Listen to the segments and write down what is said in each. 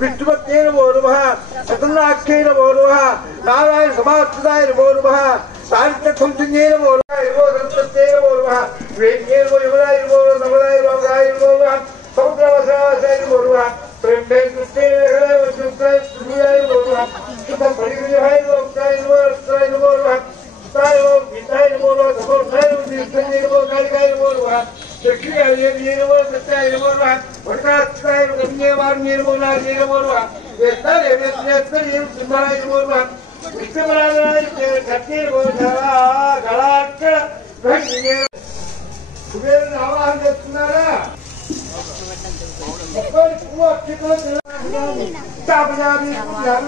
विष्णुपत्ये नमो नमः चतुर्णाख्ये नमो नमः नारायण समाश्रिताय नमो नमः साहित्यसंसंज्ञे नमो नमः संस्कृते नमो नमः वेद्ये नमो यमुनाय नमो नमः नमदाय नमः समुद्रवसाय नमो नमः प्रेम्भे कृष्णे वसुत्राय सुराय नमो नमः शुभं परिग्रहाय नमो नमः ताय गीताय नमो नमः समर्थाय नमो कालिकाय नमो नमः चक्रियाय नमो सत्याय नमो नमः वटाक्षाय गम्यवार्ण्ये नमो नमः वेदाय वेद्याय सिंहाय नमो नमः विष्णुमहाराज कत्ते नमो गलाक्ष भंगे कुबेर आवाहन చేస్తున్నారా ఒక్కరి పూర్తితో తాపజాని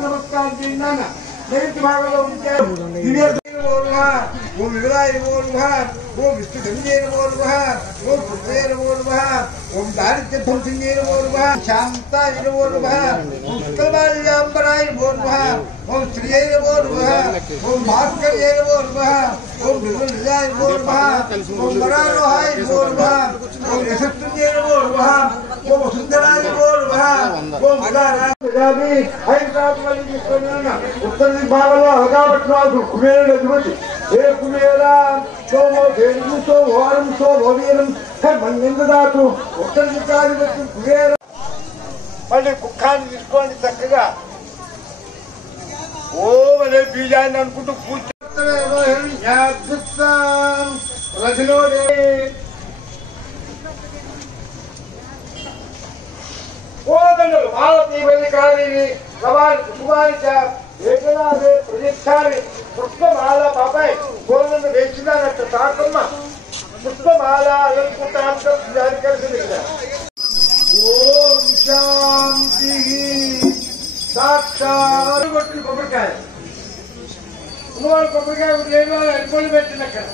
నమస్కారం చేయండి नैति भागलो उनके दिनेश नमो नमः ओम विराय नमो नमः ओम विष्णुगंजे नमो नमः ओम पुत्रे नमो नमः ओम दारिद्र्यध्वंसिने नमो नमः शांताय नमो नमः ओम शुक्लमाल्याम्बराय नमो नमः ओम श्रिये नमो नमः ओम भास्कर्ये नमो नमः ओम विष्णुजाय नमो नमः ओम वरारोहाय नमो नमः ओम यशस्विने नमो नमः ओम सुंदराय नमो नमः ओम उदाराय जाबी हैदराबाद विश्वनाना उत्तर भागलो हगावटनाथु कुबेरुడు అధిపతి हे कुबेरा सोमो देवु सो वारं सो भोवीरं हे मन्निंददातु उत्तर దిక్కాధిపతి కుబేర మళ్ళీ కుక్కాన్ని తీసుకోండి చక్కగా ఓం అనే బీజాన్ని అనుకుంటూ రథిలోనే ఓదలు భారతీ వేదికారిని సవారి కుమారిచ ఏకనాథే ప్రతిష్టారి పుష్పమాల పాపై గోవింద వేసినారట తాకమ్మ పుష్పమాల అలంకృతాంతం జారీ కలిసింది ఓం శాంతి సాక్షాత్ కొట్టిన కొబ్బరికాయ ఉన్నవాళ్ళు కొబ్బరికాయ ఏమో అనుకోని పెట్టిన అక్కడ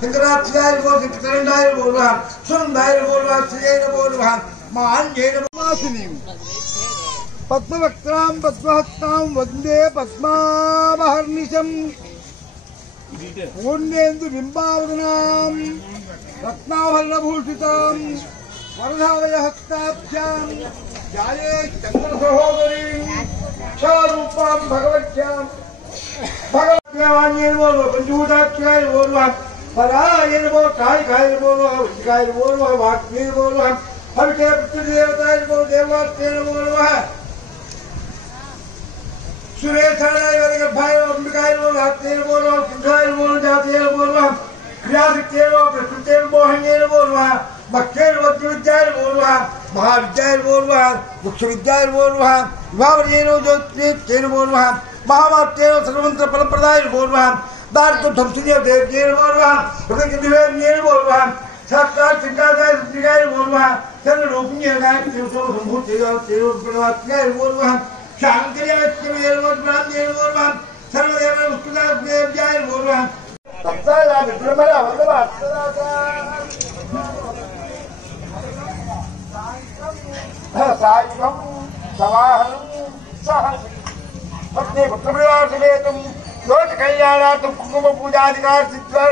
हिंदराक्षाय नमो हिंदकरणाय नमो नमः सुनंदाय नमो नमः श्रीये नमो नमः मान्ये नमो मासिनीं पद्मवक्त्रां पद्महस्तां वन्दे पद्मावहर्निशं पूर्णेन्दु बिम्बावदनां रत्नाभरणभूषितां वरदावयहस्ताभ्यां जाये चन्द्रसहोदरीं क्षारूपां भगवत्यां भगवत्यावान्ये नमो नमः पंचभूताख्याय नमो नमः पराय नमो कालिकाय नमो नमः वृश्चिकाय नमो नमः वाक्ये नमो नमः हविषे पितृदेवताय नमो देवात्ये नमो नमः सुरेशाय वरगर्भाय अंबिकाय नमो हात्ये नमो नमः सिंहाय नमो जाते नमो नमः क्रियाशक्ते नमो प्रकृते मोहन्ये नमो नमः भक्ते वज्रविद्याय नमो नमः महाविद्याय नमो नमः मुख्यविद्याय नमो नमः विभावर्ये नमो ज्योतिर्ये नमो नमः महावाक्ये सर्वमंत्र फलप्रदाय नमो नमः दारिद्र्यध्वंसिने देव्ये नमो नमः हृदयदिव्ये नमो नमः साक्षात् सिंहासनाय सिद्धिकाय नमो नमः सर्वरूपिण्ये गायत्री नमो नमः शांकर्यवत्यमे नमो नमः सर्वदेव उत्कृताय नमो नमः तत्साय विक्रमरा वल्लभा सायं सवाहनं सह पत्नी पुत्रविवाह समेतं लोक कल्याणार्थं कुंकुम पूजाधिकार सिद्ध्वा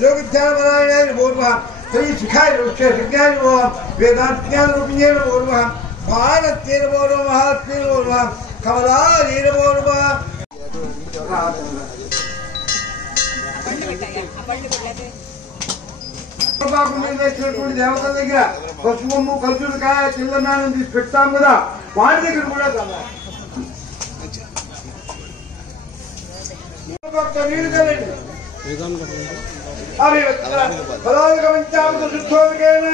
योगिध्यानारायणाय नमो नमः श्री शिखाय शिखाय नमो नमः वेदांतज्ञान रूपिणे नमो नमः भारते नमो नमः महात्मे नमो नमः कमलाय नमो नमः దేవతల దగ్గర పసుపు కలుసుకాయ చిల్లనాన్ని తీసి పెడతాం కదా వాడి దగ్గర కూడా కదా నీళ్ళు కదండి अभी फलाल पंचामृत शुद्धोदकेन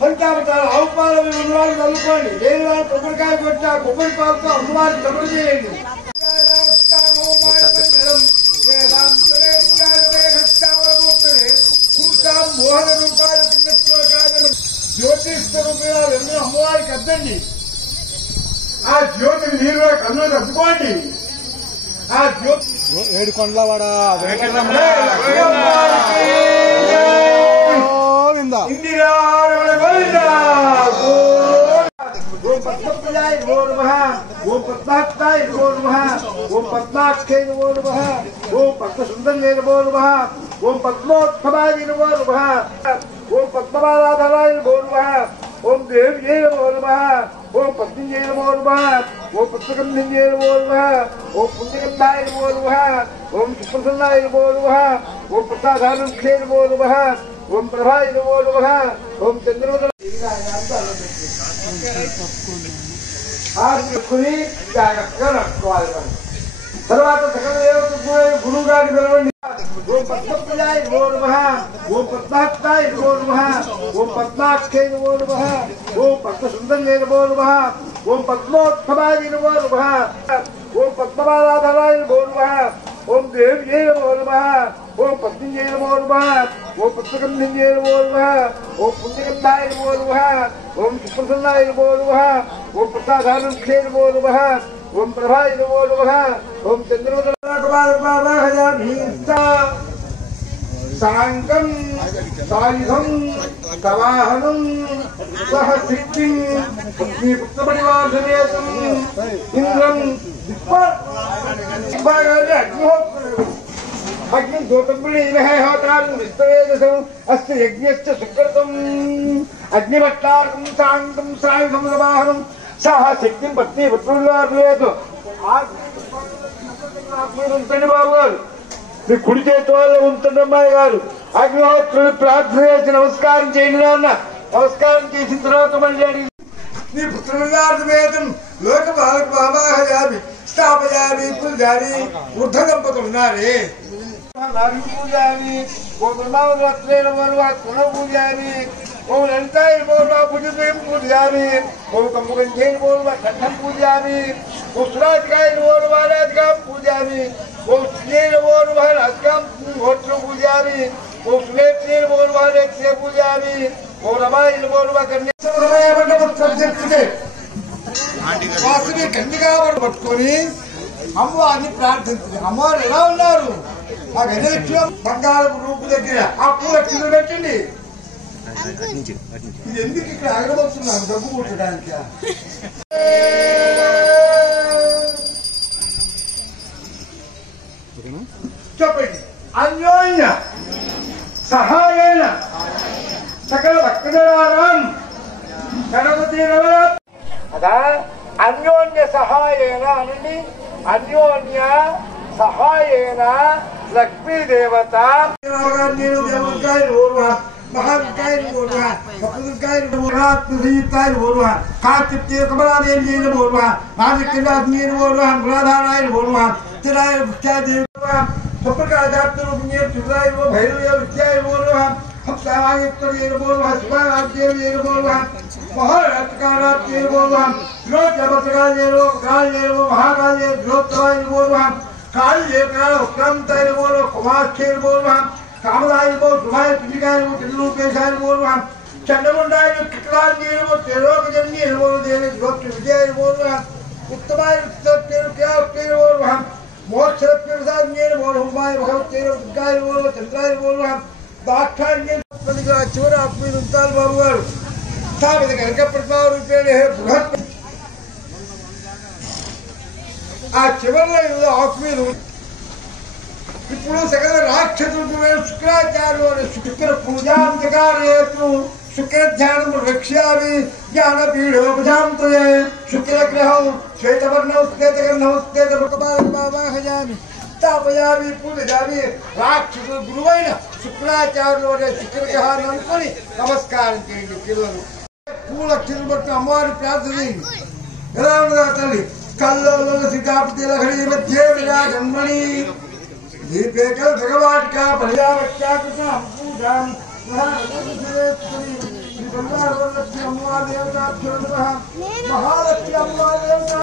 पंचामृताలు ఆవుపాలు ఉన్నవాళ్ళు చదువుకోండి లేని వాళ్ళు కొబ్బరికాయ కొట్టా కొబ్బరి పాలతో అమ్మవారిని తప్పుడు చేయండి మోహన రూపాయలు జ్యోతిష్ట రూపాయలు అమ్మవారికి అద్దండి ఆ జ్యోతిని నీరు కన్ను అద్దుకోండి ఆ జ్యోతి ఏడుకొండలవాడ ఓం పద్మప్రజాయ నమో నమః ఓం పద్మాక్షాయ నమో నమః ఓం పద్మాక్షాయ నమో నమః ఓం పద్మసుందర్యై నమో నమః ఓం పద్మోత్సవాయ నమో నమః ఓం పద్మమాలాధరాయ నమో నమః ఓం దేవ్యై నమో నమః ఓం పద్మిన్యై నమో నమః ఓం పుత్రగంధిన్యై నమో నమః ఓం పుణ్యగంధాయ నమో నమః ఓం సుప్రసన్నాయ నమో నమః ఓం ప్రసాదానుక్షే నమో నమః ఓం ప్రభాయ నమో నమః ఓం చంద్రోదయ ఆకుని జాగ్రత్తగా నడుచుకోవాలి మనం. తర్వాత సకల దేవతకు గురువు గారి పిలవండి. ఓం పద్మప్రజాయ నమో నమః ఓం పద్మాక్షాయ నమో నమః ఓం పద్మాక్షాయ నమో నమః ఓం పద్మసుందర్యై నమో నమః ఓం పద్మోత్సవాయ నమో నమః ఓం పద్మమాలాధరాయ నమో నమః ఓం దేవ్యై నమో నమః ఓం పద్మిన్యై నమో నమః ఓం పుత్రగంధిన్యై నమో నమః ఓం పుణ్యగంధాయ నమో నమః ఓం సుప్రసన్నాయ నమో నమః ఓం ప్రసాదానుక్షే నమో నమః ఓం ప్రభాయ నమో నమః ఓం చంద్రోదయామి సాంగం సాయుధం కవాహనం సహ సిద్ధిం పుత్రపరివాసమేతం ఇంద్రం అగ్ని దూతపుణి హోతారం విస్తవేదసం అస్తి యజ్ఞశ్చ సుకృతం అగ్నిభట్టార్కం సాంగం సాయుధం కవాహనం సహ శక్తిం పత్ని పుత్రులేదు. ఉంచండి బాబు గారు, మీ కుడి చేతిలో ఉంచండి అమ్మాయి గారు. అగ్నిహోత్రుడు ప్రార్థన చేసి నమస్కారం చేయండి నాన్న. నమస్కారం చేసిన తర్వాత మళ్ళీ నీ పుత్రులార్థమేతం లోక బాలక బాబాహయామి స్థాపయామి పూజారి వృద్ధ దంపతులు ఉన్నారే పూజారి ఓ బ్రహ్మావరత్న తృణ పూజారి ఓ లలితాయ బోల్వా భుజం పూజారి ఓ కమ్ముగంజే బోల్వా కంఠం పూజారి ఓ సురాజకాయ బోల్వా రాజగా పూజారి ఓ సుజేన బోల్వా రాజగా హోత్ర పూజారి ఓ సులేత్ర బోల్వా లేత్ర పూజారి ఓ రమాయణ బోల్వా కన్యగా కన్యగా పట్టుకొని అమ్మవారిని ప్రార్థించింది. అమ్మవారు ఎలా ఉన్నారు? ఆ గజలక్ష్మి బంగారపు రూపు దగ్గర ఆ పూల కింద పెట్టండి. ఇది ఎందుకు ఇక్కడ అగరబడుతున్నారు? డబ్బు కొట్టడానికి. చెప్పండి. అన్యోన్య సహాయేన సకల భక్తజనానాం గణపతి నవరాత్రి అదా అన్యోన్య సహాయేన అనండి. అన్యోన్య సహాయేన లక్ష్మీ దేవత महाविकाय बोल रहा है, सपुरकाय बोल रहा है, तुझीताय बोल रहा है, कार्तिक कमलादेव जी ने बोल रहा है, नाजिक आदमी ने बोल रहा है, गुलाधाराय बोल रहा है, तेराय विद्या देव सपुरकाय जात रूप ने तुझाय वो भैरव विद्याय बोल रहा है, हम सामाजिक तो ये बोल रहा है, सुभाष देव ये बोल रहा है, महाराष्ट्रकारात ये बोल रहा है, लोक जबतकाल ये लोक काल ये लोक महाकाल ये लोकवाय बोल रहा है, काल ये काल क्रम तय बोल रहा है, कुमार खेल बोल रहा है, कामदाय बोल सुभाष पिंडिकाय बोल तिल्लू पेशाय बोल रहा है, चंद्रमुंडाय कितलार ये बोल तेरों के जन्नी है बोल देने लोक विजय बोल रहा है, उत्तमाय उत्तर तेरु क्या तेरु बोल रहा है, मोक्ष प्रसाद ये बोल हुमाय भगवत तेरु गाय बोल चंद्राय बोल रहा है, दाक्षाण ये प्रतिका चोरा अपनी रुताल बाबू गाరు स्थापित करके प्रतिमा रूपेण है बृहत् आ చివర్లో ఆక్మీరు ఇప్పుడు సకల రాక్షసుడు శుక్రాచార్యుడు శుక్ర పూజాంతకారేతు శుక్ర ధ్యానం రక్ష్యామి జ్ఞాన పీఠోపజాంతయే శుక్ర గ్రహం శ్వేతవర్ణం శ్వేతగంధం శ్వేతబాబాహయామి స్థాపయామి పూజయామి రాక్షసుడు గురువైన శుక్రాచార్యుడు శుక్ర గ్రహాన్ని అనుకొని నమస్కారం చేయండి. పిల్లలు పూల కిరుబట్టు అమ్మవారి ప్రార్థన ఎలా ఉండదా తల్లి కల్లో సీతాపతి లహరి మధ్య విరాజన్మణి दीपेकल भगवान का भैया पूजा महालक्ष्मी अम्मा देवता महालक्ष्मी अम्मा देवता